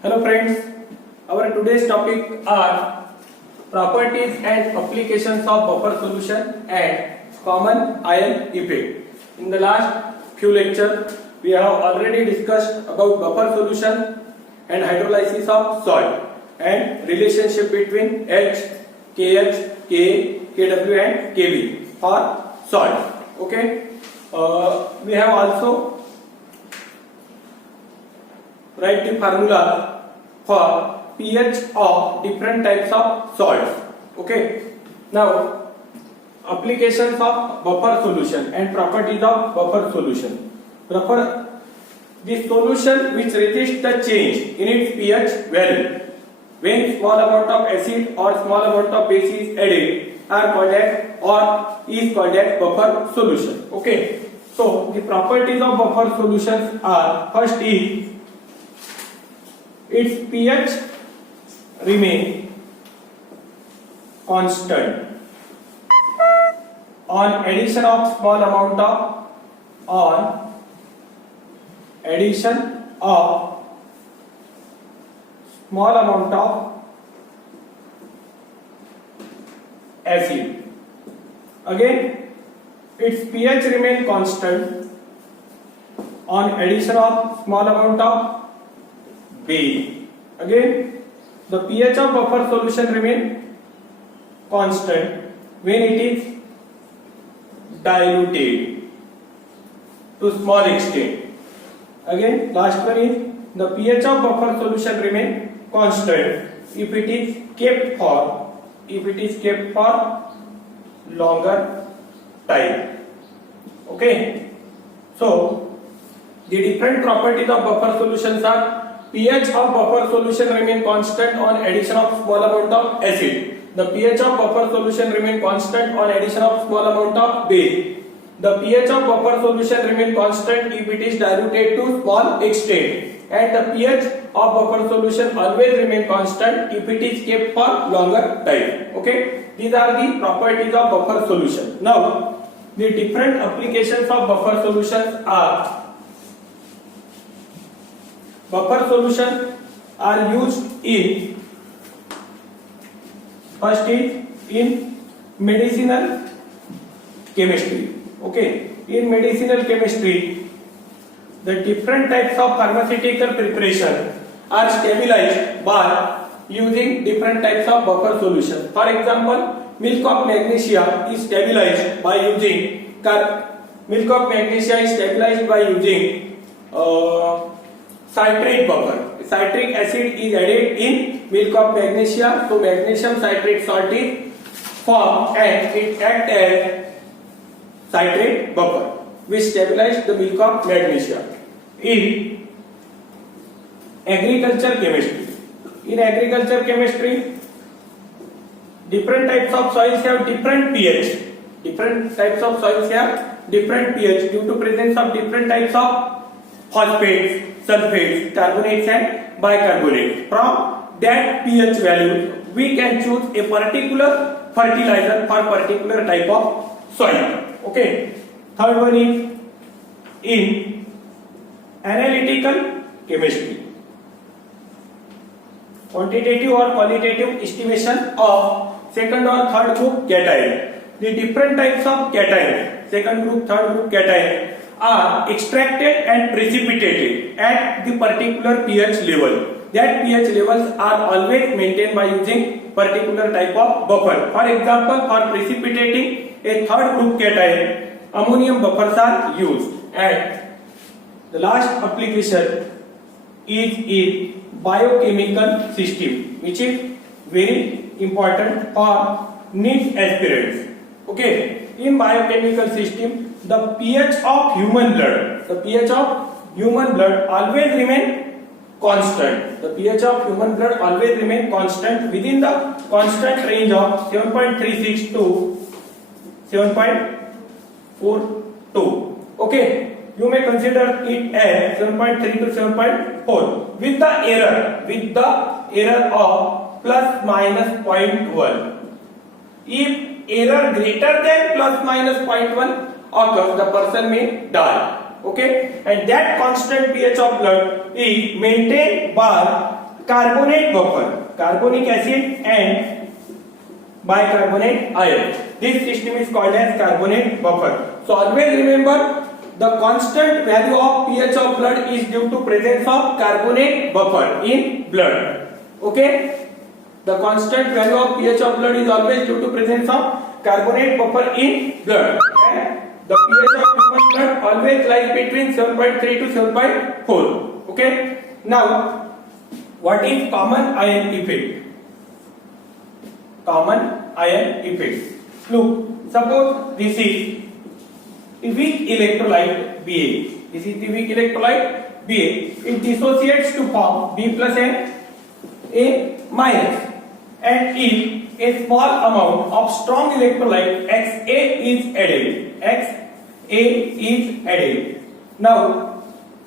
Hello friends, our today's topic are properties and applications of buffer solution and common ion effect. In the last few lectures, we have already discussed about buffer solution and hydrolysis of salt and relationship between H, KH, Ka, Kw and Kb for salt. Okay, we have also write the formula for pH of different types of salts. Okay. Now, applications of buffer solution and properties of buffer solution. The solution which resists the change in its pH value when small amount of acid or small amount of base is added are called as or is called as buffer solution. Okay. So, the properties of buffer solutions are: first is its pH remain constant on addition of small amount of acid. Again, its pH remain constant on addition of small amount of base. Again, the pH of buffer solution remain constant when it is diluted to small extent. Again, last one is the pH of buffer solution remain constant if it is kept for longer time. Okay. So, the different properties of buffer solutions are: pH of buffer solution remain constant on addition of small amount of acid. The pH of buffer solution remain constant on addition of small amount of base. The pH of buffer solution remain constant if it is diluted to small extent. And the pH of buffer solution always remain constant if it is kept for longer time. Okay, these are the properties of buffer solution. Now, the different applications of buffer solutions are: buffer solution are used in, first is in medicinal chemistry. Okay, in medicinal chemistry, the different types of pharmaceutical preparation are stabilized by using different types of buffer solution. For example, milk of magnesia is stabilized by using citrate buffer. Citric acid is added in milk of magnesia, so magnesium citrate salt is formed and it acts as citrate buffer which stabilizes the milk of magnesia. In agriculture chemistry, different types of soils have different pH. Different types of soils have different pH due to presence of different types of phosphates, sulfates, carbonates and bicarbonates. From that pH value, we can choose a particular fertilizer for particular type of soil. Okay. Third one is in analytical chemistry. Quantitative or qualitative estimation of second or third group cation. The different types of cation, second group, third group cation, are extracted and precipitated at the particular pH level. That pH levels are always maintained by using particular type of buffer. For example, for precipitating a third group cation, ammonium buffers are used. And the last application is in biochemical system, which is very important for NEET aspirants. Okay, in biochemical system, the pH of human blood always remain constant. The pH of human blood always remain constant within the constant range of 7.36 to 7.42. Okay, you may consider it as 7.3 to 7.4 with the error of plus minus 0.1. If error greater than plus minus 0.1 occurs, the person may die. Okay, and that constant pH of blood is maintained by carbonate buffer, carbonic acid and bicarbonate ion. This system is called as carbonate buffer. So always remember, the constant value of pH of blood is due to presence of carbonate buffer in blood. Okay, the constant value of pH of blood is always due to presence of carbonate buffer in blood. And the pH of human blood always lies between 7.3 to 7.4. Okay, now what is common ion effect? Common ion effect. Look, suppose this is a weak electrolyte Ba. This is the weak electrolyte Ba. It dissociates to form B plus and A minus. And if a small amount of strong electrolyte Xa is added. Now,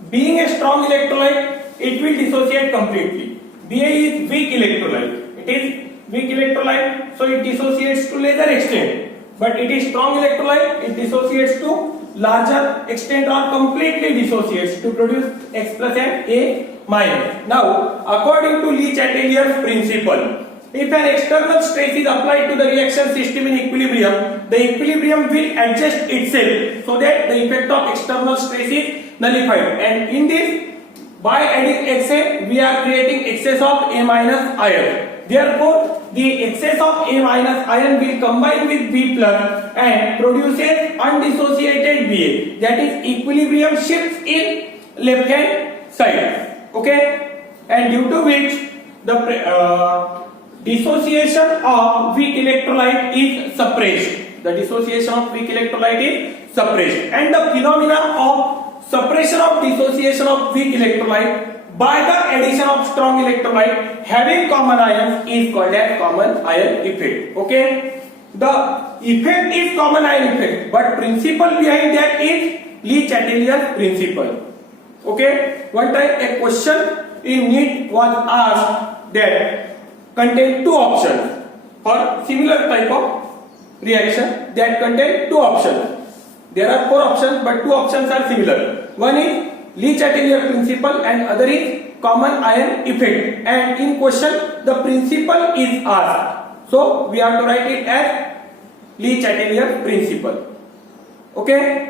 being a strong electrolyte, it will dissociate completely. Ba is weak electrolyte. It is weak electrolyte, so it dissociates to lesser extent. But it is strong electrolyte, it dissociates to larger extent or completely dissociates to produce X plus and A minus. Now, according to Le-Chatelier's principle, if an external stress is applied to the reaction system in equilibrium, the equilibrium will adjust itself so that the effect of external stress is nullified. And in this, by adding Xa, we are creating excess of A minus ion. Therefore, the excess of A minus ion will combine with B plus and produces undissociated Ba. That is, equilibrium shifts in left hand side. Okay, and due to which the dissociation of weak electrolyte is suppressed. The dissociation of weak electrolyte is suppressed, and the phenomena of suppression of dissociation of weak electrolyte by the addition of strong electrolyte having common ions is called as common ion effect. Okay, the effect is common ion effect, but principle behind that is Le-Chatelier's principle. Okay, one time a question in NEET was asked that contain two options for similar type of reaction that contain two options. There are four options, but two options are similar. One is Le-Chatelier principle and other is common ion effect. And in question, the principle is asked. So we have to write it as Le-Chatelier principle. Okay.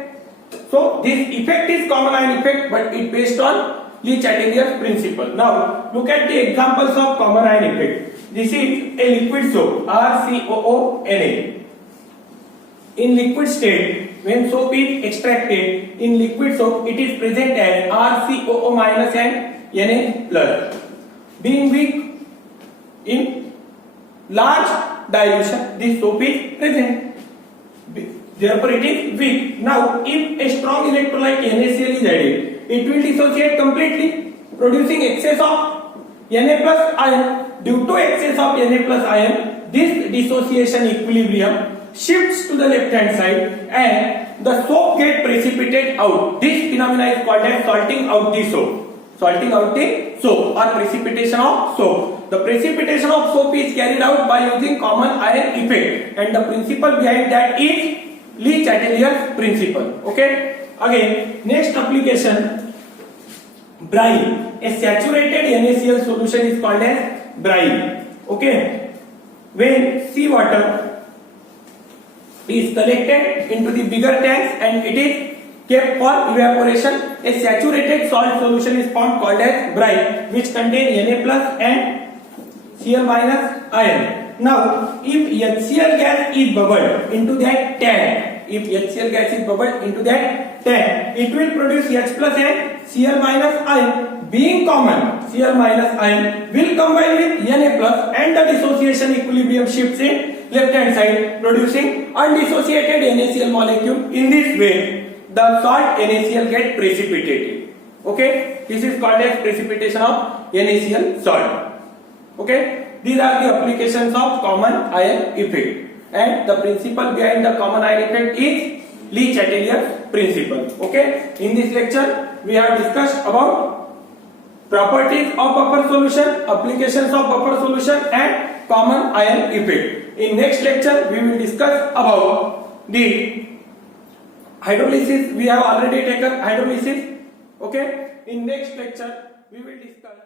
So this effect is common ion effect, but it based on Le-Chatelier's principle. Now look at the examples of common ion effect. This is a liquid soap, RCOONA. In liquid state, when soap is extracted in liquid soap, it is present as RCOO minus and Na plus. Being weak in large dilution, this soap is present. Therefore, it is weak. Now, if a strong electrolyte NaCl is added, it will dissociate completely, producing excess of Na plus ion. Due to excess of Na plus ion, this dissociation equilibrium shifts to the left hand side and the soap gets precipitated out. This phenomena is called as salting out the soap. Salting out the soap or precipitation of soap. The precipitation of soap is carried out by using common ion effect, and the principle behind that is Le-Chatelier's principle. Okay. Again, next application, brine. A saturated NaCl solution is called as brine. Okay. When seawater is collected into the bigger tanks and it is kept for evaporation, a saturated salt solution is formed called as brine, which contains Na plus and Cl minus ion. Now, if HCl gas is bubbled into that tank, it will produce H plus and Cl minus ion. Being common, Cl minus ion will combine with Na plus and the dissociation equilibrium shifts in left hand side, producing undissociated NaCl molecule. In this way, the salt NaCl gets precipitated. Okay, this is called as precipitation of NaCl salt. Okay, these are the applications of common ion effect, and the principle behind the common ion effect is Le-Chatelier's principle. Okay, in this lecture we have discussed about properties of buffer solution, applications of buffer solution, and common ion effect. In next lecture we will discuss about the hydrolysis. We have already taken hydrolysis. Okay, in next lecture we will discuss